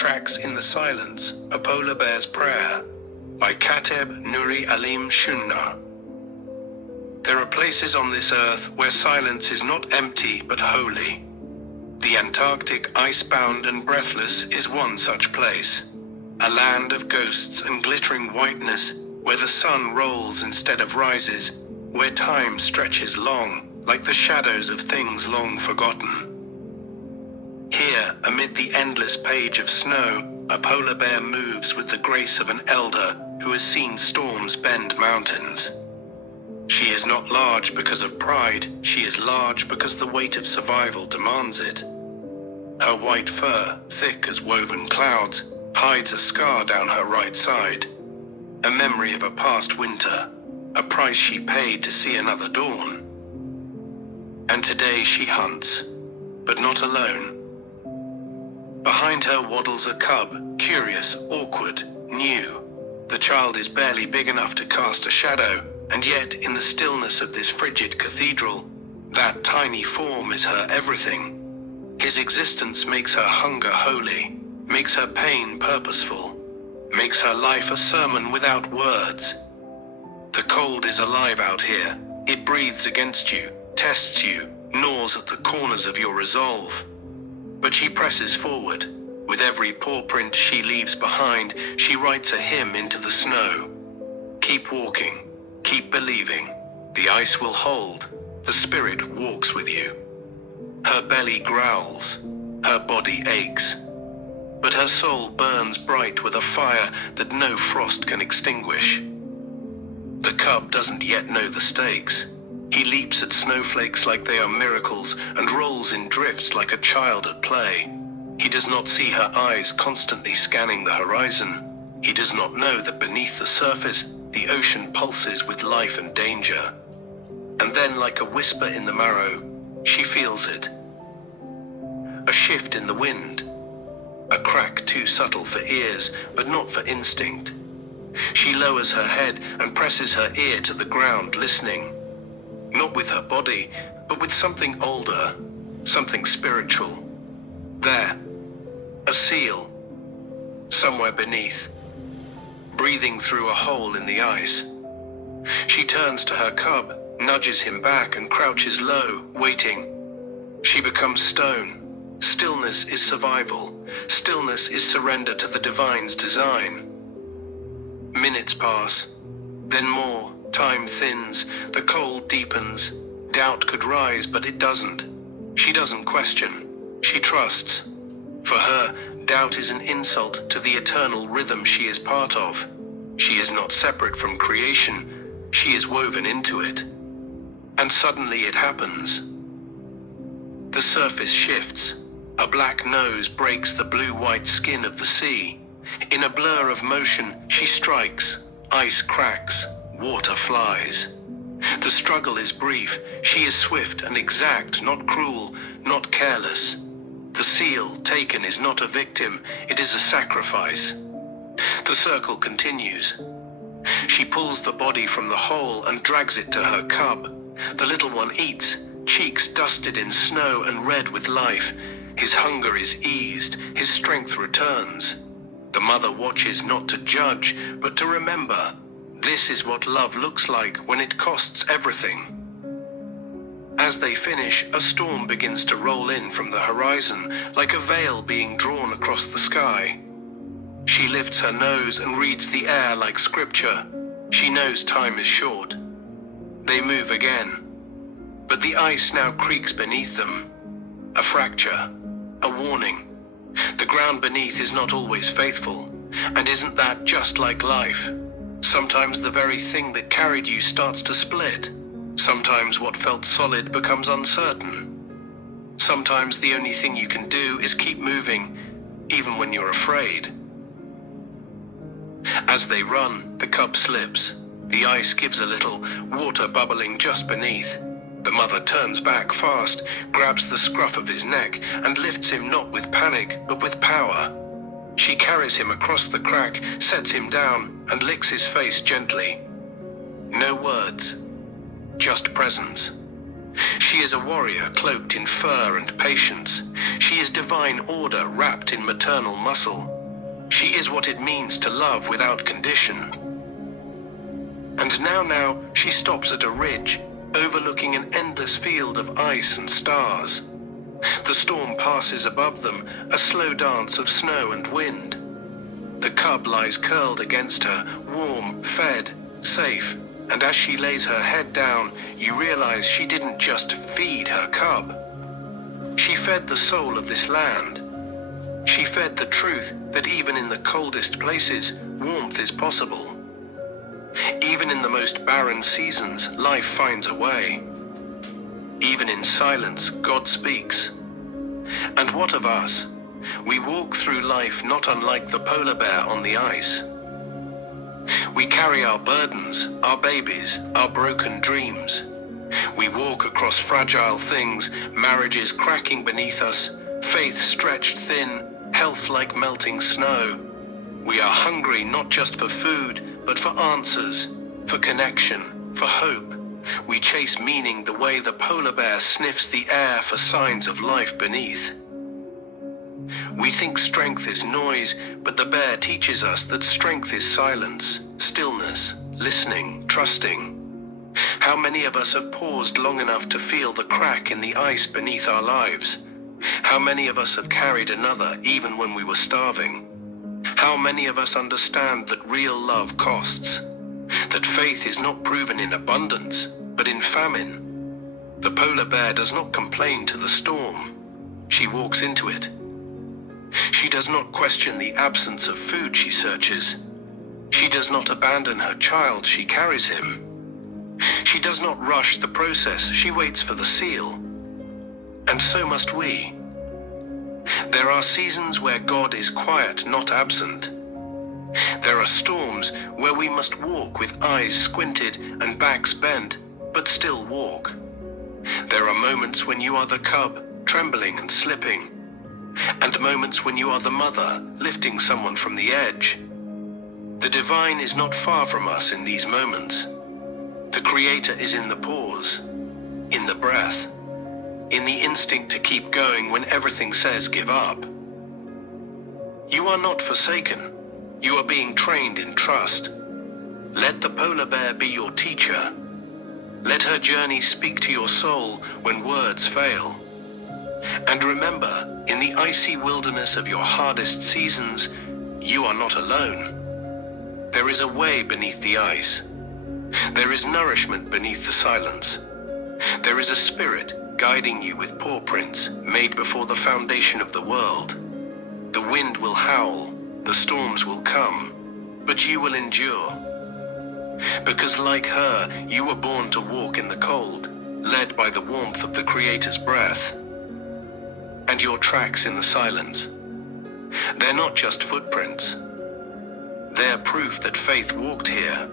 Tracks in the Silence, A Polar Bear's Prayer by Kateb Nuri Alim Shunna. There are places on this earth where silence is not empty but holy. The Antarctic, icebound and breathless, is one such place. A land of ghosts and glittering whiteness, where the sun rolls instead of rises, where time stretches long, like the shadows of things long forgotten. Here, amid the endless page of snow, a polar bear moves with the grace of an elder who has seen storms bend mountains. She is not large because of pride, she is large because the weight of survival demands it. Her white fur, thick as woven clouds, hides a scar down her right side, a memory of a past winter, a price she paid to see another dawn. And today she hunts, but not alone. Behind her waddles a cub, curious, awkward, new. The child is barely big enough to cast a shadow, and yet in the stillness of this frigid cathedral, that tiny form is her everything. His existence makes her hunger holy, makes her pain purposeful, makes her life a sermon without words. The cold is alive out here. It breathes against you, tests you, gnaws at the corners of your resolve. But she presses forward. With every paw print she leaves behind, she writes a hymn into the snow. Keep walking, keep believing. The ice will hold. The spirit walks with you. Her belly growls. Her body aches. But her soul burns bright with a fire that no frost can extinguish. The cub doesn't yet know the stakes. He leaps at snowflakes like they are miracles and rolls in drifts like a child at play. He does not see her eyes constantly scanning the horizon. He does not know that beneath the surface, the ocean pulses with life and danger. And then, like a whisper in the marrow, she feels it. A shift in the wind. A crack too subtle for ears, but not for instinct. She lowers her head and presses her ear to the ground, listening. Not with her body, but with something older, something spiritual. There, a seal, somewhere beneath, breathing through a hole in the ice. She turns to her cub, nudges him back and crouches low, waiting. She becomes stone. Stillness is survival. Stillness is surrender to the divine's design. Minutes pass, then more. Time thins, the cold deepens. Doubt could rise, but it doesn't. She doesn't question. She trusts. For her, doubt is an insult to the eternal rhythm she is part of. She is not separate from creation. She is woven into it. And suddenly it happens. The surface shifts. A black nose breaks the blue-white skin of the sea. In a blur of motion, she strikes. Ice cracks. Water flies. The struggle is brief. She is swift and exact, not cruel, not careless. The seal taken is not a victim, it is a sacrifice. The circle continues. She pulls the body from the hole and drags it to her cub. The little one eats, cheeks dusted in snow and red with life. His hunger is eased, his strength returns. The mother watches not to judge, but to remember. This is what love looks like when it costs everything. As they finish, a storm begins to roll in from the horizon, like a veil being drawn across the sky. She lifts her nose and reads the air like scripture. She knows time is short. They move again. But the ice now creaks beneath them. A fracture. A warning. The ground beneath is not always faithful. And isn't that just like life? Sometimes the very thing that carried you starts to split. Sometimes what felt solid becomes uncertain. Sometimes the only thing you can do is keep moving, even when you're afraid. As they run, the cub slips. The ice gives a little, water bubbling just beneath. The mother turns back fast, grabs the scruff of his neck, and lifts him not with panic, but with power. She carries him across the crack, sets him down, and licks his face gently. No words, just presence. She is a warrior cloaked in fur and patience. She is divine order wrapped in maternal muscle. She is what it means to love without condition. And now she stops at a ridge, overlooking an endless field of ice and stars. The storm passes above them, a slow dance of snow and wind. The cub lies curled against her, warm, fed, safe, and as she lays her head down, you realize she didn't just feed her cub. She fed the soul of this land. She fed the truth that even in the coldest places, warmth is possible. Even in the most barren seasons, life finds a way. Even in silence, God speaks. And what of us? We walk through life not unlike the polar bear on the ice. We carry our burdens, our babies, our broken dreams. We walk across fragile things, marriages cracking beneath us, faith stretched thin, health like melting snow. We are hungry not just for food, but for answers, for connection, for hope. We chase meaning the way the polar bear sniffs the air for signs of life beneath. We think strength is noise, but the bear teaches us that strength is silence, stillness, listening, trusting. How many of us have paused long enough to feel the crack in the ice beneath our lives? How many of us have carried another even when we were starving? How many of us understand that real love costs? That faith is not proven in abundance, but in famine. The polar bear does not complain to the storm. She walks into it. She does not question the absence of food she searches. She does not abandon her child, she carries him. She does not rush the process, she waits for the seal. And so must we. There are seasons where God is quiet, not absent. There are storms where we must walk with eyes squinted and backs bent, but still walk. There are moments when you are the cub, trembling and slipping, and moments when you are the mother, lifting someone from the edge. The divine is not far from us in these moments. The Creator is in the pause, in the breath, in the instinct to keep going when everything says give up. You are not forsaken. You are being trained in trust. Let the polar bear be your teacher. Let her journey speak to your soul when words fail. And remember, in the icy wilderness of your hardest seasons, you are not alone. There is a way beneath the ice. There is nourishment beneath the silence. There is a spirit guiding you with paw prints made before the foundation of the world. The wind will howl, the storms will come, but you will endure. Because like her, you were born to walk in the cold, led by the warmth of the Creator's breath. And your tracks in the silence, they're not just footprints. They're proof that faith walked here,